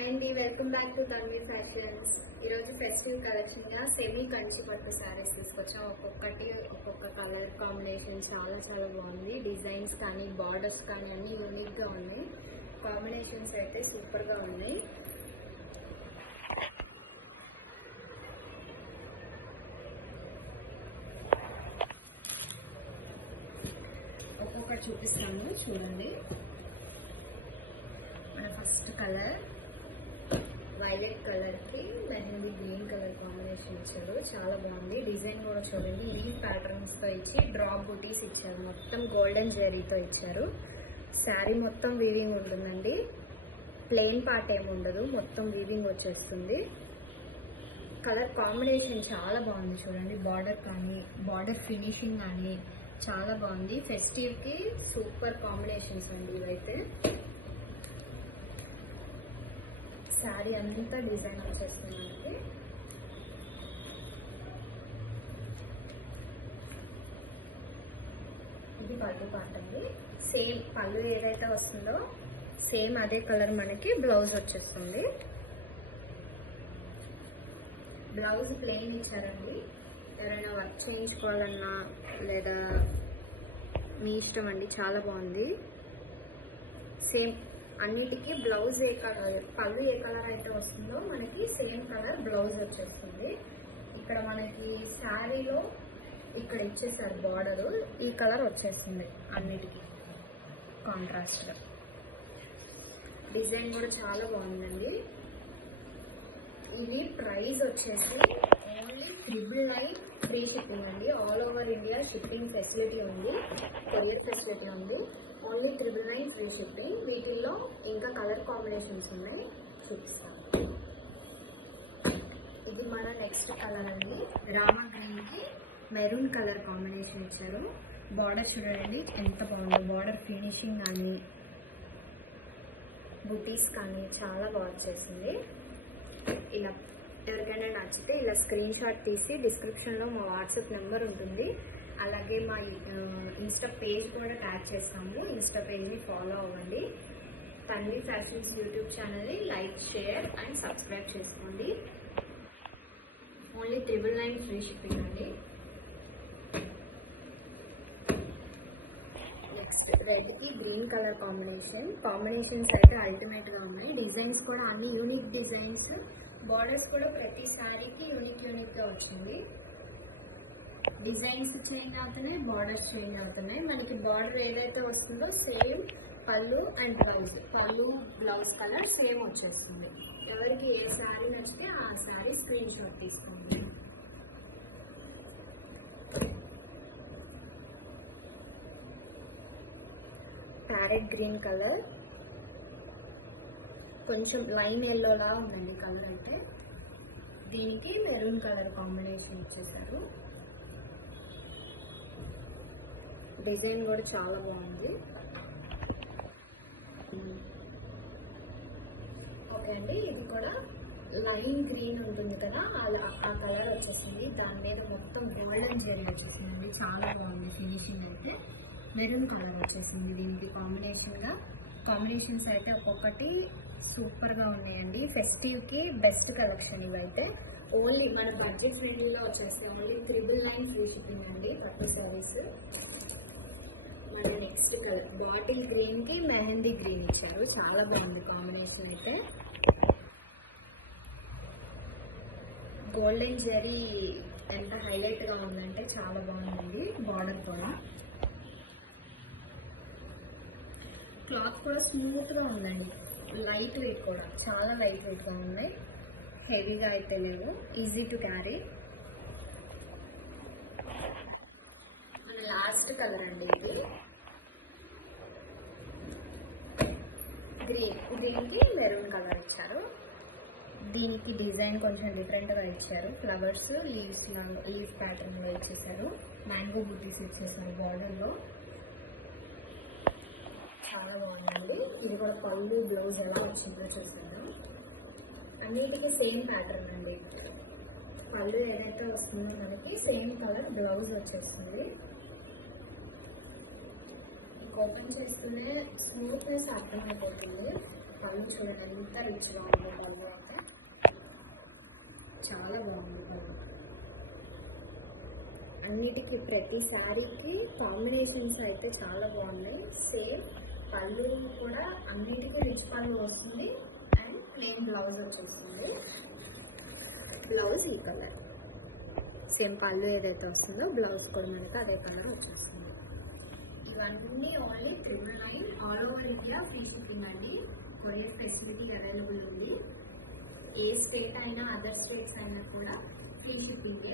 Hi అండి, welcome back to Tanvi fashions. ఈరోజు festive కలెక్షన్గా semi Kanchi పట్టు శారీస్ తీసుకొచ్చాం. ఒక్కొక్క కలర్ కాంబినేషన్ చాలా బాగుంది. డిజైన్స్ కానీ బార్డర్స్ కానీ అన్నీ యూనిక్గా ఉన్నాయి. కాంబినేషన్స్ అయితే సూపర్గా ఉన్నాయి. ఒక్కొక్కటి చూపిస్తాను చూడండి. మన ఫస్ట్ కలర్ వైలెట్ కలర్ కి మెహందీ గ్రీన్ కలర్ కాంబినేషన్ ఇచ్చారు. చాలా బాగుంది. డిజైన్ కూడా చూడండి, లీవ్ ప్యాటర్న్స్ తో ఇచ్చి డ్రాప్ బూటీస్ ఇచ్చారు. మొత్తం గోల్డెన్ జెరీతో ఇచ్చారు. శారీ మొత్తం వీవింగ్ ఉంటుందండి, ప్లెయిన్ పార్ట్ ఏమి ఉండదు, మొత్తం వీవింగ్ వచ్చేస్తుంది. కలర్ కాంబినేషన్ చాలా బాగుంది చూడండి. బార్డర్ కానీ బార్డర్ ఫినిషింగ్ కానీ చాలా బాగుంది. ఫెస్టివ్ కి సూపర్ కాంబినేషన్స్ అండి ఇవైతే. శారీ అంతా డిజైన్ వచ్చేస్తుంది మనకి. ఇది పళ్ళు పార్ట్ అండి. సేమ్ పళ్ళు ఏదైతే వస్తుందో సేమ్ అదే కలర్ మనకి బ్లౌజ్ వచ్చేస్తుంది. బ్లౌజ్ ప్లెయిన్ ఇచ్చారండి. ఎవరైనా వర్క్ చేయించుకోవాలన్నా లేదా మీ ఇష్టం అండి. చాలా బాగుంది. సేమ్ అన్నిటికీ బ్లౌజ్ ఏ కలర్, పళ్ళు ఏ కలర్ అయితే వస్తుందో మనకి సేమ్ కలర్ బ్లౌజ్ వచ్చేస్తుంది. ఇక్కడ మనకి శారీలో ఇక్కడ ఇచ్చేసారు బార్డరు, ఈ కలర్ వచ్చేస్తుంది అన్నిటికీ కాంట్రాస్ట్గా. డిజైన్ కూడా చాలా బాగుందండి. ఇది ప్రైస్ వచ్చేసి ఓన్లీ 999 ఫ్రీ షిప్పింగ్ అండి. All over India shipping facility ఉంది, కొరియర్ ఫెసిలిటీ ఉంది. Only 999 free shipping. వీటిల్లో ఇంకా కలర్ కాంబినేషన్స్ ఉన్నాయి, చూపిస్తాను. ఇది మన నెక్స్ట్ కలర్ అండి. రామా గ్రీన్కి మెరూన్ కలర్ కాంబినేషన్ ఇచ్చారు. బార్డర్ చూడండి ఎంత బాగుందో. బార్డర్ ఫినిషింగ్ కానీ బుటీస్ కానీ చాలా బాగా వచ్చేసింది. ఇలా ఎవరికైనా నచ్చితే ఇలా స్క్రీన్ షాట్ తీసి డిస్క్రిప్షన్లో మా వాట్సాప్ నెంబర్ ఉంటుంది, అలాగే మా ఇన్స్టా పేజ్ కూడా ట్యాగ్ చేస్తాము. ఇన్స్టా పేజ్ని ఫాలో అవ్వండి. తన్వి ఫ్యాషన్స్ యూట్యూబ్ ఛానల్ని లైక్, షేర్ అండ్ సబ్స్క్రైబ్ చేసుకోండి. ఓన్లీ 999 ఫ్రీ షిప్పింగ్ అండి. నెక్స్ట్ రెడ్కి గ్రీన్ కలర్ కాంబినేషన్స్ అయితే అల్టిమేట్గా ఉన్నాయి. డిజైన్స్ కూడా అన్ని యూనిక్ డిజైన్స్. బార్డర్స్ కూడా ప్రతి శారీకి యూనిక్గా వచ్చింది. డిజైన్స్ చేంజ్ అవుతున్నాయి, బార్డర్స్ చేంజ్ అవుతున్నాయి. మనకి బార్డర్ ఏదైతే వస్తుందో సేమ్ పళ్ళు అండ్ బ్లౌజ్, పళ్ళు బ్లౌజ్ కలర్ సేమ్ వచ్చేస్తుంది. ఎవరికి ఏ శారీ నచ్చితే ఆ శారీ స్క్రీన్ షాట్ తీసుకోండి. ప్యారెట్ గ్రీన్ కలర్, కొంచెం లైన్ ఎల్లోలా ఉందండి కలర్ అయితే. దీనికి మెరూన్ కలర్ కాంబినేషన్ ఇచ్చేసారు. డిజైన్ కూడా చాలా బాగుంది. ఓకే అండి, ఇది కూడా లైన్ గ్రీన్ ఉంటుంది కదా, అలా ఆ కలర్ వచ్చేసింది. దాని మీద మొత్తం గోల్డెన్ జెరీ వచ్చేసింది. చాలా బాగుంది ఫినిషింగ్ అయితే. మెరూన్ కలర్ వచ్చేసింది దీనికి కాంబినేషన్స్ అయితే ఒక్కొక్కటి సూపర్గా ఉన్నాయండి. ఫెస్టివ్కి బెస్ట్ కలెక్షన్ ఇవైతే. ఓన్లీ మన బడ్జెట్ ఫ్రెండ్లీలో వచ్చేస్తాయి. ఓన్లీ 999 ఫ్రీ షిప్పింగ్ అండి పట్టు శారీస్. మన నెక్స్ట్ కలర్ బాటిల్ గ్రీన్కి మెహందీ గ్రీన్ ఇచ్చారు. చాలా బాగుంది కాంబినేషన్ అయితే. గోల్డెన్ జెరీ ఎంత హైలైట్గా ఉందంటే చాలా బాగుందండి. బార్డర్ కూడా, క్లాత్ కూడా స్మూత్గా ఉందండి. లైట్ వెయిట్ కూడా, చాలా లైట్ వెయిట్గా ఉన్నాయి. హెవీగా అయితే లేవు, ఈజీ టు క్యారీ. మన లాస్ట్ కలర్ అండి ఇది గ్రీన్కి మెరూన్ కలర్ ఇచ్చారు. దీనికి డిజైన్ కొంచెం డిఫరెంట్గా ఇచ్చారు. ఫ్లవర్స్ లీవ్స్ ప్యాటర్న్లో ఇచ్చేసారు. మ్యాంగో బూటీస్ ఇచ్చేసారు బార్డర్లో. చాలా బాగుందండి. ఇది కూడా పళ్ళు బ్లౌజ్ ఎలా వచ్చిందో చూస్తున్నాం. అన్నిటికీ సేమ్ ప్యాటర్న్ అండి. పళ్ళు ఏదైతే వస్తుందో మనకి సేమ్ కలర్ బ్లౌజ్ వచ్చేస్తుంది. ఓపెన్ చేస్తూనే స్మూత్నెస్ అర్థమైపోతుంది. పళ్ళు చూడండి ఎంత రిచ్గా ఉంది. పళ్ళు అయితే చాలా బాగుంది. పళ్ళు అన్నిటికీ ప్రతి సారీకి కాంబినేషన్స్ అయితే చాలా బాగున్నాయి. సేమ్ పళ్ళు కూడా అన్నిటికీ రిచ్ పళ్ళు వస్తుంది అండ్ ప్లెయిన్ బ్లౌజ్ వచ్చేస్తుంది. బ్లౌజ్ ఈ కలర్ సేమ్ పళ్ళు ఏదైతే వస్తుందో బ్లౌజ్ కూడా మనకి అదే కలర్ వచ్చేస్తుంది. ఇవన్నీ only 999 all over India free shipping అండి. కొరియర్ ఫెసిలిటీ అవైలబుల్ ఉంది. ఏ స్టేట్ అయినా అదర్ స్టేట్స్ అయినా కూడా free shipping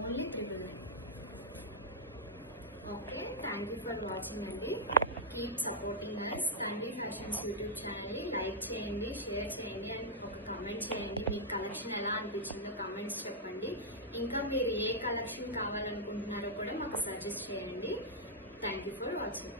only 999. Okay, thank you for watching అండి. Keep supporting us. Thandri fashions YouTube channel like చేయండి, షేర్ చేయండి అండ్ ఒక కామెంట్ చేయండి. మీ కలెక్షన్ ఎలా అనిపించిందో కామెంట్స్ చెప్పండి. ఇంకా మీరు ఏ కలెక్షన్ కావాలనుకుంటున్నారో కూడా మాకు సజెస్ట్ చేయండి. Thank you for watching.